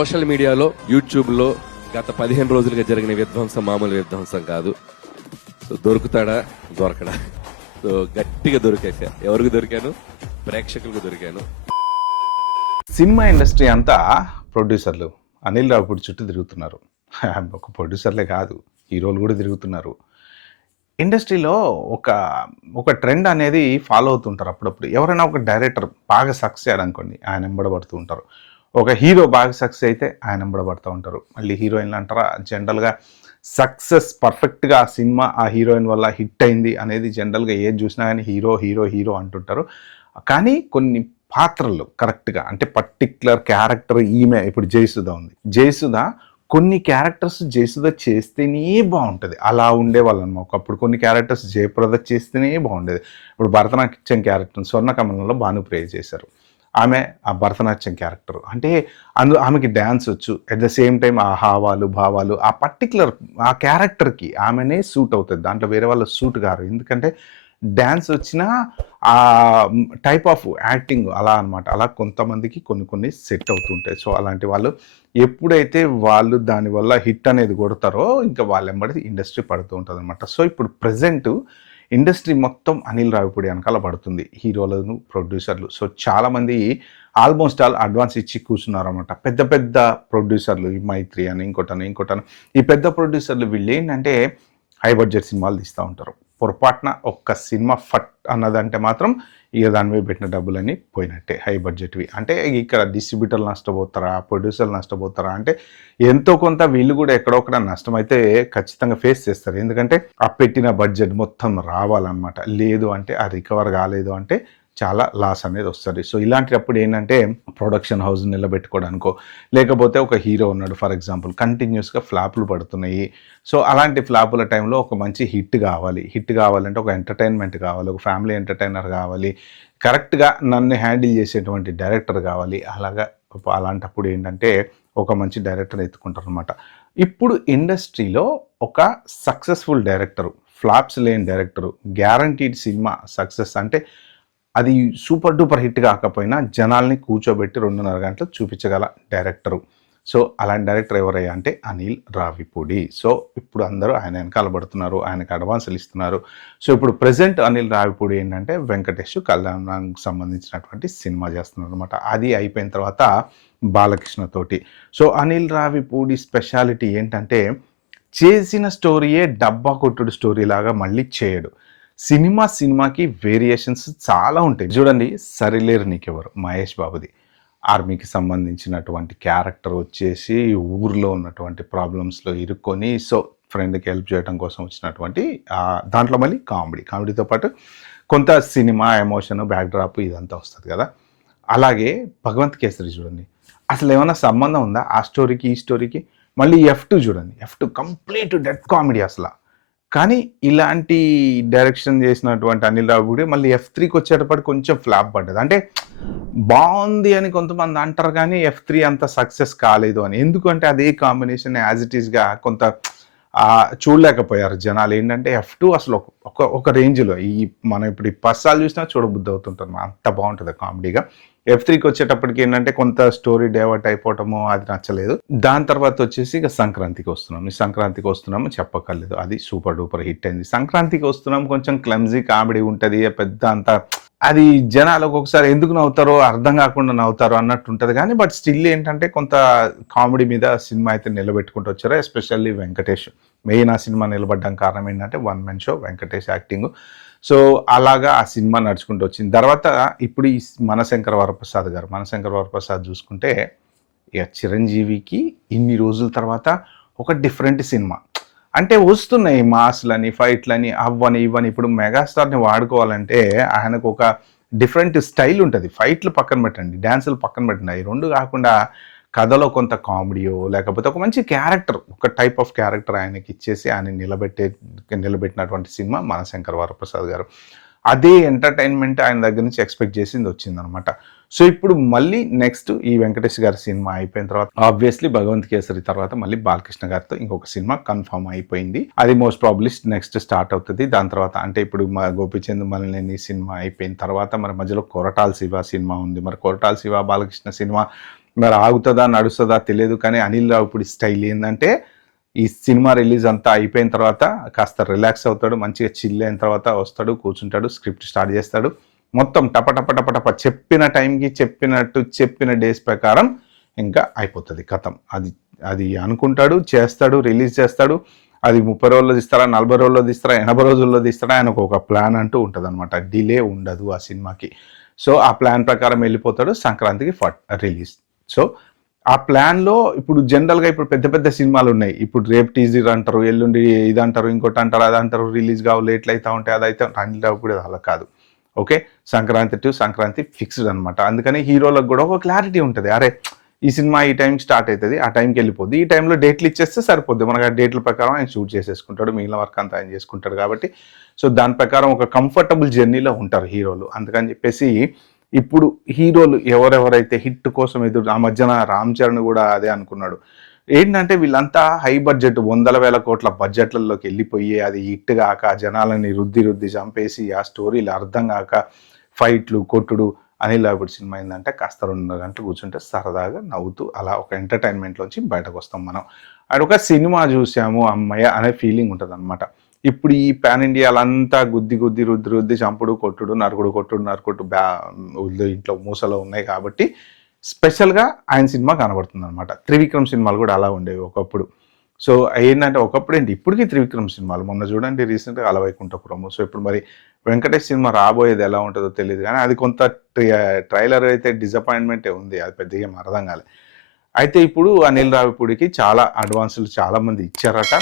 Social మీడియాలో యూట్యూబ్లో గత 15 రోజులుగా జరిగిన విధ్వంసం మామూలు విధ్వంసం కాదు. సో దొరుకుతాడా దొరకడా? సో గట్టిగా దొరికేసా. ఎవరికి దొరికాను? ప్రేక్షకులకు దొరికాను. సినిమా ఇండస్ట్రీ అంతా ప్రొడ్యూసర్లు అనిల్ రావిపూడి చుట్టూ తిరుగుతున్నారు. ఒక ప్రొడ్యూసర్లే కాదు, హీరోలు కూడా తిరుగుతున్నారు. ఇండస్ట్రీలో ఒక ట్రెండ్ అనేది ఫాలో అవుతుంటారు. అప్పుడప్పుడు ఎవరైనా ఒక డైరెక్టర్ బాగా సక్సెస్ అయ్యాడు అనుకోండి, ఆయన వెంబడబడుతూ ఉంటారు. ఒక హీరో బాగా సక్సెస్ అయితే ఆయన వెంబడబడుతూ ఉంటారు. మళ్ళీ హీరోయిన్లు అంటారా, జనరల్గా సక్సెస్ పర్ఫెక్ట్గా ఆ సినిమా ఆ హీరోయిన్ వల్ల హిట్ అయింది అనేది జనరల్గా ఏది చూసినా కానీ హీరో హీరో హీరో అంటుంటారు. కానీ కొన్ని పాత్రలు కరెక్ట్గా అంటే పర్టిక్యులర్ క్యారెక్టర్, ఈమె ఇప్పుడు జయసుధ ఉంది, జయసుధ కొన్ని క్యారెక్టర్స్ జయసుధ చేస్తేనే బాగుంటుంది. అలా ఉండేవాళ్ళు అనమాట. ఒకప్పుడు కొన్ని క్యారెక్టర్స్ జయప్రద చేస్తేనే బాగుండేది. ఇప్పుడు భరతనాట్యం క్యారెక్టర్ స్వర్ణకమలంలో భానుప్రియ చేశారు. ఆమె ఆ భరతనాట్యం క్యారెక్టర్ అంటే ఆమెకి డ్యాన్స్ వచ్చు, అట్ ద సేమ్ టైం ఆ హావాలు భావాలు ఆ పర్టిక్యులర్ ఆ క్యారెక్టర్కి ఆమెనే సూట్ అవుతుంది. దాంట్లో వేరే వాళ్ళు సూట్ కారు. ఎందుకంటే డ్యాన్స్ వచ్చినా ఆ టైప్ ఆఫ్ యాక్టింగ్ అలా అనమాట. అలా కొంతమందికి కొన్ని సెట్ అవుతుంటాయి. సో అలాంటి వాళ్ళు ఎప్పుడైతే వాళ్ళు దానివల్ల హిట్ అనేది కొడతారో ఇంకా వాళ్ళ వెంబడి ఇండస్ట్రీ పడుతూ ఉంటుంది అనమాట. సో ఇప్పుడు ప్రజెంట్ ఇండస్ట్రీ మొత్తం అనిల్ రావిపూడి వెనకాల పడుతుంది, హీరోలను ప్రొడ్యూసర్లు. సో చాలామంది ఆల్మోస్ట్ ఆల్ అడ్వాన్స్ ఇచ్చి కూర్చున్నారన్నమాట. పెద్ద పెద్ద ప్రొడ్యూసర్లు, ఈ మైత్రి అని ఇంకోటను ఈ పెద్ద ప్రొడ్యూసర్లు వీళ్ళు ఏంటంటే హై బడ్జెట్ సినిమాలు తీస్తూ ఉంటారు. పొరపాటున ఒక్క సినిమా ఫట్ అన్నదంటే మాత్రం ఇక దాని మీద పెట్టిన డబ్బులన్నీ పోయినట్టే, హై బడ్జెట్వి. అంటే ఇక్కడ డిస్ట్రిబ్యూటర్లు నష్టపోతారా, ప్రొడ్యూసర్లు నష్టపోతారా అంటే ఎంతో కొంత వీళ్ళు కూడా ఎక్కడొక్కడ నష్టం అయితే ఖచ్చితంగా ఫేస్ చేస్తారు. ఎందుకంటే ఆ పెట్టిన బడ్జెట్ మొత్తం రావాలన్నమాట. లేదు అంటే ఆ రికవర్ కాలేదు అంటే చాలా లాస్ అనేది వస్తుంది. సో ఇలాంటప్పుడు ఏంటంటే ప్రొడక్షన్ హౌస్ నిలబెట్టుకోవడానికో, లేకపోతే ఒక హీరో ఉన్నాడు ఫర్ ఎగ్జాంపుల్, కంటిన్యూస్గా ఫ్లాపులు పడుతున్నాయి. సో అలాంటి ఫ్లాపుల టైంలో ఒక మంచి హిట్ కావాలంటే ఒక ఎంటర్టైన్మెంట్ కావాలి, ఒక ఫ్యామిలీ ఎంటర్టైనర్ కావాలి, కరెక్ట్గా నన్ను హ్యాండిల్ చేసేటువంటి డైరెక్టర్ కావాలి. అలాంటప్పుడు ఏంటంటే ఒక మంచి డైరెక్టర్ ఎత్తుకుంటారు అనమాట. ఇప్పుడు ఇండస్ట్రీలో ఒక సక్సెస్ఫుల్ డైరెక్టరు, ఫ్లాప్స్ లేని డైరెక్టరు, గ్యారంటీడ్ సినిమా సక్సెస్ అంటే అది సూపర్ డూపర్ హిట్ కాకపోయినా జనాల్ని కూర్చోబెట్టి 2.5 గంటలు చూపించగల డైరెక్టరు. సో అలాంటి డైరెక్టర్ ఎవరయ్యా అంటే అనిల్ రావిపూడి. సో ఇప్పుడు అందరూ ఆయన వెనకాల పడుతున్నారు, ఆయనకు అడ్వాన్సులు ఇస్తున్నారు. సో ఇప్పుడు ప్రజెంట్ అనిల్ రావిపూడి ఏంటంటే వెంకటేష్ కళ్యాణానికి సంబంధించినటువంటి సినిమా చేస్తున్నారు అనమాట. అది అయిపోయిన తర్వాత బాలకృష్ణ తోటి. సో అనిల్ రావిపూడి స్పెషాలిటీ ఏంటంటే చేసిన స్టోరీయే డబ్బా కొట్టుడు స్టోరీ లాగా మళ్ళీ చేయడు. సినిమాకి వేరియేషన్స్ చాలా ఉంటాయి. చూడండి, సరిలేరు నీకెవరు మహేష్ బాబుది, ఆర్మీకి సంబంధించినటువంటి క్యారెక్టర్ వచ్చేసి ఊర్లో ఉన్నటువంటి ప్రాబ్లమ్స్లో ఇరుక్కొని సో ఫ్రెండ్కి హెల్ప్ చేయడం కోసం వచ్చినటువంటి దాంట్లో మళ్ళీ కామెడీతో పాటు కొంత సినిమా ఎమోషన్ బ్యాక్డ్రాప్ ఇదంతా వస్తుంది కదా. అలాగే భగవంత్ కేసరి చూడండి, అసలు ఏమైనా సంబంధం ఉందా ఆ స్టోరీకి ఈ స్టోరీకి? మళ్ళీ F2 చూడండి, F2 కంప్లీట్ డెడ్ కామెడీ అసలు. కానీ ఇలాంటి డైరెక్షన్ చేసినటువంటి అనిల్ రావిపూడి మళ్ళీ F3కి వచ్చేటప్పటికి కొంచెం ఫ్లాప్ పడ్డది. అంటే బాగుంది అని కొంతమంది అంటారు కానీ F3 అంత సక్సెస్ కాలేదు అని. ఎందుకంటే అదే కాంబినేషన్ యాజ్ ఇట్ ఈస్గా కొంత చూడలేకపోయారు జనాలు. ఏంటంటే F2 అసలు ఒక రేంజ్లో మనం ఇప్పుడు ఈ పస్సాలు చూసినా చూడబుద్ధి అవుతుంటాం, అంత బాగుంటుంది కామెడీగా. F3కి వచ్చేటప్పటికి ఏంటంటే కొంత స్టోరీ డైవర్ట్ అయిపోవటము అది నచ్చలేదు. దాని తర్వాత వచ్చేసి ఇక సంక్రాంతికి వస్తున్నాము చెప్పక్కర్లేదు, అది సూపర్ డూపర్ హిట్ అయింది. సంక్రాంతికి వస్తున్నాం కొంచెం క్లమ్జీ కామెడీ ఉంటుంది, పెద్ద అంతా అది జనాలు ఒక్కొక్కసారి ఎందుకు నవ్వుతారో అర్థం కాకుండా నవ్వుతారో అన్నట్టు ఉంటుంది. కానీ బట్ స్టిల్ ఏంటంటే కొంత కామెడీ మీద సినిమా అయితే నిలబెట్టుకుంటూ వచ్చారు. ఎస్పెషల్లీ వెంకటేష్ మెయిన్ ఆ సినిమా నిలబడ్డం కారణం ఏంటంటే 1 man show Venkatesh acting. So అలాగా ఆ సినిమా నడుచుకుంటూ వచ్చింది. తర్వాత ఇప్పుడు ఈ మనశంకర వరప్రసాద్ చూసుకుంటే ఇక చిరంజీవికి ఇన్ని రోజుల తర్వాత ఒక డిఫరెంట్ సినిమా అంటే వస్తున్నాయి, మాస్లని ఫైట్లని అవ్వని ఇవ్వని. ఇప్పుడు మెగాస్టార్ని వాడుకోవాలంటే ఆయనకు ఒక డిఫరెంట్ స్టైల్ ఉంటుంది. ఫైట్లు పక్కన పెట్టండి, డ్యాన్సులు పక్కన పెట్టండి, ఈ రెండు కాకుండా కథలో కొంత కామెడీయో లేకపోతే ఒక మంచి క్యారెక్టర్, ఒక టైప్ ఆఫ్ క్యారెక్టర్ ఆయనకి ఇచ్చేసి ఆయన నిలబెట్టినటువంటి సినిమా మనశంకర వరప్రసాద్ గారు. అదే ఎంటర్టైన్మెంట్ ఆయన దగ్గర నుంచి ఎక్స్పెక్ట్ చేసింది వచ్చిందనమాట. సో ఇప్పుడు మళ్ళీ నెక్స్ట్ ఈ వెంకటేష్ గారి సినిమా అయిపోయిన తర్వాత ఆబ్వియస్లీ భగవంత్ కేసరి తర్వాత మళ్ళీ బాలకృష్ణ గారితో ఇంకొక సినిమా కన్ఫర్మ్ అయిపోయింది. అది మోస్ట్ ప్రాబ్లీ నెక్స్ట్ స్టార్ట్ అవుతుంది. దాని తర్వాత అంటే ఇప్పుడు గోపీచంద్ మలినేని సినిమా అయిపోయిన తర్వాత మరి మధ్యలో కొరటాల శివ సినిమా ఉంది. మరి కొరటాల శివ బాలకృష్ణ సినిమా మరి ఆగుతుందా నడుస్తుందా తెలియదు, కానీ అనిల్ రావిపూడి స్టైల్ ఏంటంటే ఈ సినిమా రిలీజ్ అంతా అయిపోయిన తర్వాత కాస్త రిలాక్స్ అవుతాడు, మంచిగా చిల్ అయిన తర్వాత వస్తాడు, కూర్చుంటాడు, స్క్రిప్ట్ స్టార్ట్ చేస్తాడు, మొత్తం టప చెప్పిన టైంకి చెప్పిన డేస్ ప్రకారం ఇంకా అయిపోతుంది కథం. అది అనుకుంటాడు, చేస్తాడు, రిలీజ్ చేస్తాడు. అది 30 రోజుల్లో తీస్తారా, 40 రోజుల్లో తీస్తారా, 80 రోజుల్లో తీస్తారా, ఆయనకు ఒక ప్లాన్ అంటూ ఉంటుంది అనమాట. డిలే ఉండదు ఆ సినిమాకి. సో ఆ ప్లాన్ ప్రకారం వెళ్ళిపోతాడు, సంక్రాంతికి రిలీజ్. సో ఆ ప్లాన్లో ఇప్పుడు జనరల్గా ఇప్పుడు పెద్ద పెద్ద సినిమాలు ఉన్నాయి. ఇప్పుడు రేపు టీజర్ అంటారు, ఎల్లుండి ఇది అంటారు, ఇంకోటి అంటారు, అది అంటారు, రిలీజ్ కావు, లేట్లు అవుతా ఉంటాయి, అదైతే అనిల్ రావిపూడి అలా కాదు. Okay, Sankranti to Sankranti fixed అనమాట. అందుకని హీరోలకు కూడా ఒక క్లారిటీ ఉంటుంది. అరే ఈ సినిమా ఈ టైంకి స్టార్ట్ అవుతుంది, ఆ టైంకి వెళ్ళిపోద్ది, ఈ టైంలో డేట్లు ఇచ్చేస్తే సరిపోద్ది, మనకు ఆ డేట్ల ప్రకారం ఆయన షూట్ చేసేసుకుంటాడు, మిగిలిన వర్క్ అంతా ఆయన చేసుకుంటాడు. కాబట్టి సో దాని ప్రకారం ఒక కంఫర్టబుల్ జర్నీలో ఉంటారు హీరోలు. అందుకని చెప్పేసి ఇప్పుడు హీరోలు ఎవరెవరైతే హిట్ కోసం ఆ మధ్యన రామ్ చరణ్ కూడా అదే అనుకున్నాడు. ఏంటంటే వీళ్ళంతా హై బడ్జెట్ 100,000 కోట్ల బడ్జెట్లలోకి వెళ్ళిపోయి అది హిట్ కాక జనాలని రుద్ది చంపేసి ఆ స్టోరీలు అర్థం కాక ఫైట్లు కొట్టుడు. అనిల్ రావిపూడి సినిమా ఏంటంటే కాస్త 2 గంటలు కూర్చుంటే సరదాగా నవ్వుతూ అలా ఒక ఎంటర్టైన్మెంట్లోంచి బయటకు వస్తాం మనం. అది ఒక సినిమా చూసాము అమ్మయ్య అనే ఫీలింగ్ ఉంటుంది అనమాట. ఇప్పుడు ఈ పాన్ ఇండియాలంతా గుద్ది రుద్ది చంపుడు కొట్టుడు నరుకుడు ఇంట్లో మూసలో ఉన్నాయి కాబట్టి స్పెషల్గా ఆయన సినిమా కనబడుతుంది అనమాట. త్రివిక్రమ్ సినిమాలు కూడా అలా ఉండేవి ఒకప్పుడు. సో ఏంటంటే ఒకప్పుడు ఏంటి, ఇప్పటికీ త్రివిక్రమ్ సినిమాలు మొన్న చూడండి రీసెంట్గా అలవైకుంఠపురము. సో ఇప్పుడు మరి వెంకటేష్ సినిమా రాబోయేది ఎలా ఉంటుందో తెలియదు, కానీ అది కొంత ట్రైలర్ అయితే డిసప్పాయింట్మెంటే ఉంది, అది పెద్దగా ఏం అర్థం కాలేదు. అయితే ఇప్పుడు అనిల్ రావిపూడికి చాలా అడ్వాన్సులు చాలామంది ఇచ్చారట.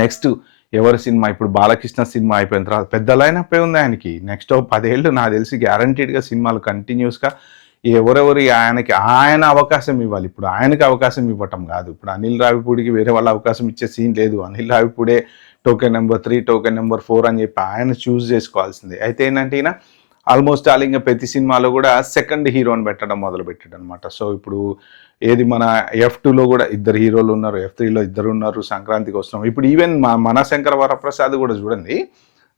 నెక్స్ట్ ఎవరి సినిమా, ఇప్పుడు బాలకృష్ణ సినిమా అయిపోయిన తర్వాత పెద్ద లైనప్ ఉంది ఆయనకి. నెక్స్ట్ 10 ఏళ్ళు నాకు తెలిసి గ్యారంటీడ్గా సినిమాలు కంటిన్యూస్గా ఎవరెవరు ఆయన అవకాశం ఇవ్వాలి. ఇప్పుడు ఆయనకి అవకాశం ఇవ్వటం కాదు. ఇప్పుడు అనిల్ రావిపూడికి వేరే వాళ్ళ అవకాశం ఇచ్చే సీన్ లేదు. అనిల్ రావిపూడే టోకెన్ నెంబర్ 3 టోకెన్ నెంబర్ 4 అని చెప్పి ఆయన చూస్ చేసుకోవాల్సిందే. అయితే ఏంటంటే ఈయన ఆల్మోస్ట్ ఆల్ ఇంకా ప్రతి సినిమాలో కూడా సెకండ్ హీరోని పెట్టడం మొదలు పెట్టాడు అనమాట. సో ఇప్పుడు ఏది మన F2లో కూడా 2 హీరోలు ఉన్నారు, F3లో 2 ఉన్నారు, సంక్రాంతికి వస్తున్నాం. ఇప్పుడు ఈవెన్ మన శంకర వరప్రసాద్ కూడా చూడండి,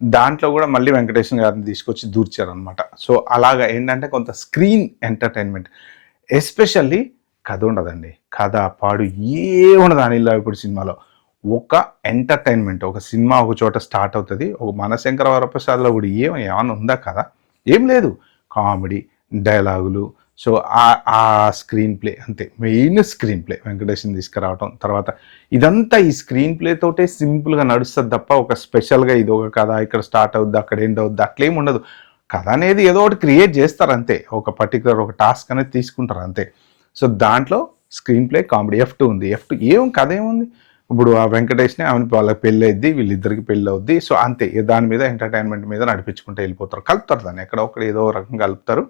దాంట్లో కూడా మళ్ళీ వెంకటేశ్వర గారిని తీసుకొచ్చి దూర్చారనమాట. సో అలాగా ఏంటంటే కొంత స్క్రీన్ ఎంటర్టైన్మెంట్, ఎస్పెషల్లీ కథ ఉండదండి, కథ పాడు ఉండదు అనిల్ రావిపూడి సినిమాలో. ఒక ఎంటర్టైన్మెంట్, ఒక సినిమా ఒక చోట స్టార్ట్ అవుతుంది. ఒక మన శంకర వరప్రసాద్లో కూడా ఏమైనా ఉందా కదా, ఏం లేదు, కామెడీ డైలాగులు. సో ఆ స్క్రీన్ ప్లే అంతే, మెయిన్ స్క్రీన్ ప్లే వెంకటేష్ని తీసుకురావటం. తర్వాత ఇదంతా ఈ స్క్రీన్ ప్లే తోటే సింపుల్గా నడుస్తుంది తప్ప ఒక స్పెషల్గా ఇది ఒక కథ ఇక్కడ స్టార్ట్ అవుద్ది అక్కడ ఎండ్ అవుద్ది అట్లేం ఉండదు. కథ అనేది ఏదో ఒకటి క్రియేట్ చేస్తారు అంతే, ఒక పర్టికులర్ ఒక టాస్క్ అనేది తీసుకుంటారు అంతే. సో దాంట్లో స్క్రీన్ ప్లే కామెడీ. F2 ఉంది, F2 కథ ఏముంది, ఇప్పుడు ఆ వెంకటేష్ని వాళ్ళకి పెళ్ళి అయింది, వీళ్ళిద్దరికి పెళ్ళి అవుద్ది. సో అంతే, దాని మీద ఎంటర్టైన్మెంట్ మీద నడిపించుకుంటూ వెళ్ళిపోతారు, కలుపుతారు దాన్ని ఎక్కడ ఒకటి ఏదో రకంగా కలుపుతారు,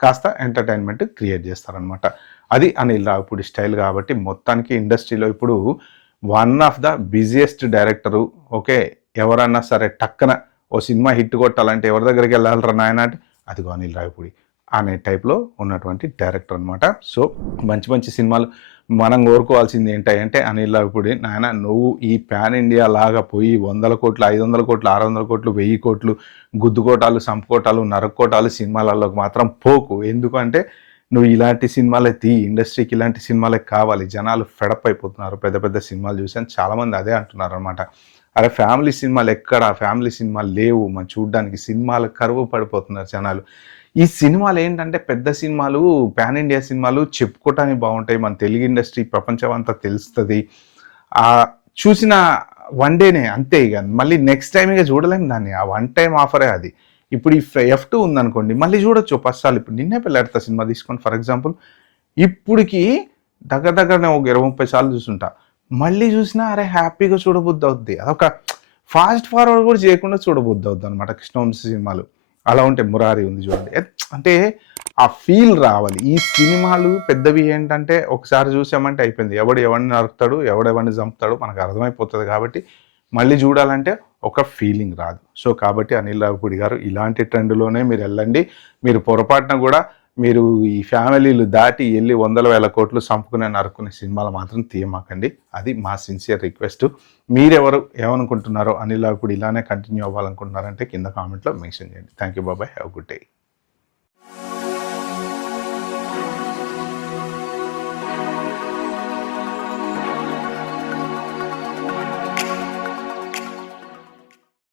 కాస్త ఎంటర్టైన్మెంట్ క్రియేట్ చేస్తారనమాట. అది అనిల్ రావిపూడి స్టైల్. కాబట్టి మొత్తానికి ఇండస్ట్రీలో ఇప్పుడు one of the busiest director. Okay, ఎవరన్నా సరే టక్కన ఓ సినిమా హిట్ కొట్టాలంటే ఎవరి దగ్గరికి వెళ్ళాలరా నాయన అంటే అదిగో అనిల్ రావిపూడి అనే టైప్లో ఉన్నటువంటి డైరెక్టర్ అనమాట. సో మంచి మంచి సినిమాలు మనం కోరుకోవాల్సింది ఏంటంటే అనిల్ రావిపూడి నాయన నువ్వు ఈ పాన్ ఇండియా లాగా పోయి 100 కోట్లు 500 కోట్లు 600 కోట్లు 1000 కోట్లు గుద్దుకోటాలు సంపుకోటాలు నరక్కోటాలు సినిమాలలోకి మాత్రం పోకు. ఎందుకంటే నువ్వు ఇలాంటి సినిమాలే ఇండస్ట్రీకి ఇలాంటి సినిమాలే కావాలి. జనాలు ఫెడప్ అయిపోతున్నారు, పెద్ద పెద్ద సినిమాలు చూసాను, చాలామంది అదే అంటున్నారు అనమాట. అరే ఫ్యామిలీ సినిమాలు ఎక్కడ, ఫ్యామిలీ సినిమాలు లేవు మనం చూడడానికి, సినిమాలు కరువు పడిపోతున్నారు జనాలు. ఈ సినిమాలు ఏంటంటే పెద్ద సినిమాలు, పాన్ ఇండియా సినిమాలు చెప్పుకోవటానికి బాగుంటాయి, మన తెలుగు ఇండస్ట్రీ ప్రపంచం అంతా తెలుస్తుంది, చూసిన వన్ డేనే అంతే, ఇక మళ్ళీ నెక్స్ట్ టైం ఇక చూడలేము దాన్ని, ఆ వన్ టైం ఆఫరే అది. ఇప్పుడు ఈ F2 ఉందనుకోండి మళ్ళీ చూడొచ్చు 10 సార్లు. ఇప్పుడు నిన్నే పెళ్ళాడతా సినిమా తీసుకోండి ఫర్ ఎగ్జాంపుల్, ఇప్పటికి దగ్గరనే ఒక 20-30 సార్లు చూసుంటా, మళ్ళీ చూసినా అరే హ్యాపీగా చూడబుద్ధి అవుద్ది. అదొక ఫాస్ట్ ఫార్వర్డ్ కూడా చేయకుండా చూడబుద్ధి అవుద్ది అనమాట కృష్ణవంశీ సినిమాలు. అలా ఉంటే మురారి ఉంది చూడండి, అంటే ఆ ఫీల్ రావాలి. ఈ సినిమాలు పెద్దవి ఏంటంటే ఒకసారి చూసామంటే అయిపోయింది, ఎవరిని నరుకుతాడు ఎవడెవరిని చంపుతాడు మనకు అర్థమైపోతుంది. కాబట్టి మళ్ళీ చూడాలంటే ఒక ఫీలింగ్ రాదు. సో కాబట్టి అనిల్ రావిపూడి గారు ఇలాంటి ట్రెండ్లోనే మీరు వెళ్ళండి. మీరు పొరపాటున కూడా మీరు ఈ ఫ్యామిలీలు దాటి వెళ్ళి 100,000 కోట్లు చంపుకునే నరుకునే సినిమాలు మాత్రం తీయమాకండి. అది మా సిన్సియర్ రిక్వెస్ట్. మీరెవరు ఏమనుకుంటున్నారో అనిల్ రావిపూడి ఇలానే కంటిన్యూ అవ్వాలనుకుంటున్నారంటే కింద కామెంట్లో మెన్షన్ చేయండి. థ్యాంక్ యూ, బాబాయ్, హ్యావ్ గుడ్ డే.